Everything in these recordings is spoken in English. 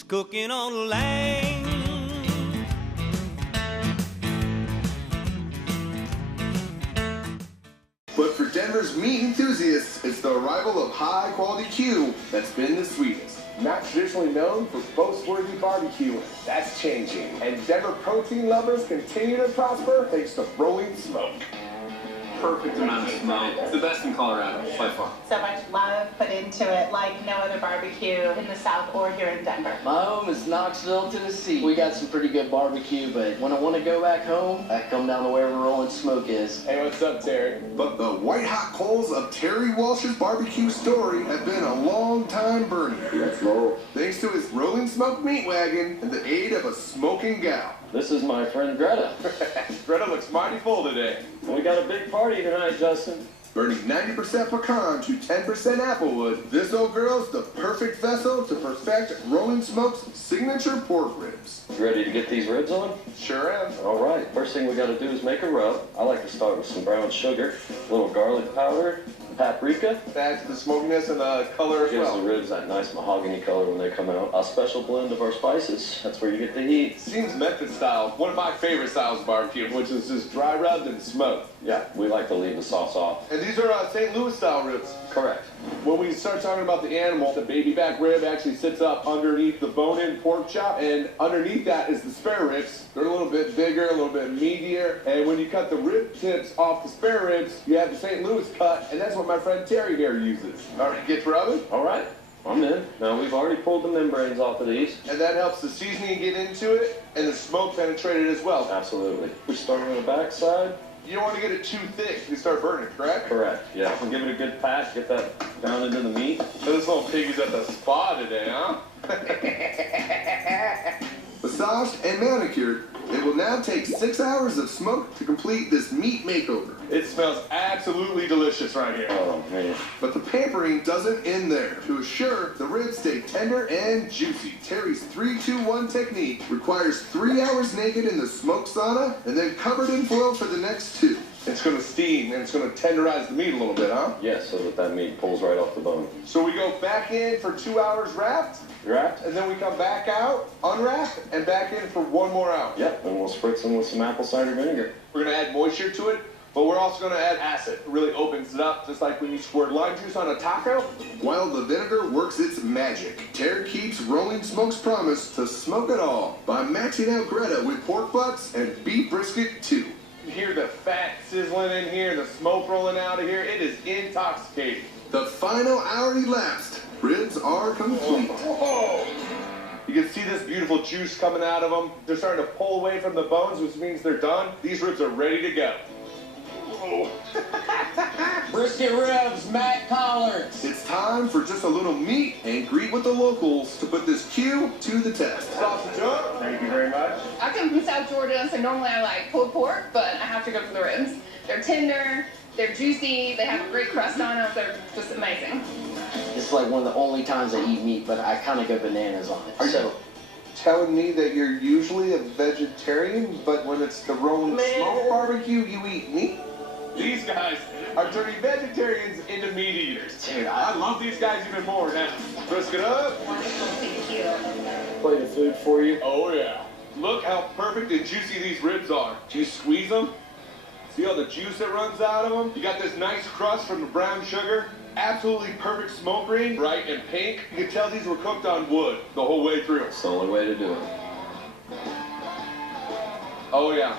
who's cooking on the land. But for Denver's meat enthusiasts, it's the arrival of high-quality Q that's been the sweetest. Not traditionally known for boast-worthy barbecue, that's changing. And Denver protein lovers continue to prosper thanks to Rolling Smoke. Perfect amount of smoke. It's the best in Colorado, by far. So much love put into it, like no other barbecue in the South or here in Denver. My home is Knoxville, Tennessee. We got some pretty good barbecue, but when I want to go back home, I come down to wherever Rolling Smoke is. Hey, what's up, Terry? But the white-hot coals of Terry Walsh's barbecue story have been a long time burning. Let's roll. Thanks to his Rolling Smoke meat wagon and the aid of a smoking gal. This is my friend Greta. Greta looks mighty full today. We got a big party tonight, Justin. Burning 90% pecan to 10% applewood, this old girl's the perfect vessel to perfect Rolling Smoke's signature pork ribs. You ready to get these ribs on? Sure am. All right, first thing we got to do is make a rub. I like to start with some brown sugar, a little garlic powder, paprika. Adds the smokiness and the color as Gives well. the ribs that nice mahogany color when they come out. A special blend of our spices. That's where you get the heat. Seems method style, one of my favorite styles of barbecue, which is just dry rubbed and smoked. Yeah, we like to leave the sauce off. And these are St. Louis style ribs. Correct. When we start talking about the animal, the baby back rib actually sits up underneath the bone-in pork chop, and underneath that is the spare ribs. They're a little bit bigger, a little bit meatier, and when you cut the rib tips off the spare ribs, you have the St. Louis cut, and that's what my friend Terry here uses. All right, get rubbing? All right, I'm in. Now we've already pulled the membranes off of these. And that helps the seasoning get into it, and the smoke penetrate it as well. Absolutely. We start on the back side. You don't want to get it too thick, you start burning, correct? Correct, yeah. We'll give it a good pat, get that down into the meat. So this little pig is at the spa today, huh? Massaged and manicured, it will now take 6 hours of smoke to complete this meat makeover. It smells absolutely delicious right here. Oh, man. But the pampering doesn't end there. To assure the ribs stay tender and juicy, Terry's 3-2-1 technique requires 3 hours naked in the smoke sauna and then covered in foil for the next 2. It's going to steam and it's going to tenderize the meat a little bit, huh? Yes, so that meat pulls right off the bone. So we go back in for 2 hours wrapped, Wrapped? and then we come back out, unwrap, and back in for 1 more hour. Yep, and we'll spritz them with some apple cider vinegar. We're going to add moisture to it, but we're also going to add acid. It really opens it up, just like when you squirt lime juice on a taco. While the vinegar works its magic, Terry keeps Rolling Smoke's promise to smoke it all by maxing out Greta with pork butts and beef brisket too. You hear the fat sizzling in here, the smoke rolling out of here. It is intoxicating. The final hour elapsed. Ribs are complete. Oh. You can see this beautiful juice coming out of them. They're starting to pull away from the bones, which means they're done. These ribs are ready to go. Oh. Brisket ribs, Matt collards. It's time for just a little meet and greet with the locals to put this Q to the test. Sausage up. Thank you very much. I come from South Georgia, so normally I like pulled pork, but I have to go for the ribs. They're tender, they're juicy, they have a great crust on them, they're just amazing. This is like one of the only times I eat meat, but I kind of go bananas on it. So, Telling me that you're usually a vegetarian, but when it's the Rolling Smoke barbecue, you eat meat? These guys are turning vegetarians into meat eaters. dude, I love these guys even more now. Brisket up. Wonderful, thank you. plate of food for you. Oh yeah. Look how perfect and juicy these ribs are. Do you squeeze them? See all the juice that runs out of them? You got this nice crust from the brown sugar. Absolutely perfect smoke ring, bright and pink. You can tell these were cooked on wood the whole way through. It's the only way to do it. Oh yeah.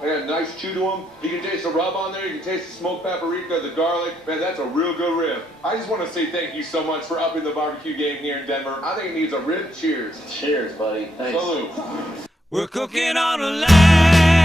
I got a nice chew to them. You can taste the rub on there. You can taste the smoked paprika, the garlic. Man, that's a real good rib. I just want to say thank you so much for upping the barbecue game here in Denver. I think it needs a rib cheers. Cheers, buddy. Thanks. Salute. We're cooking on the land.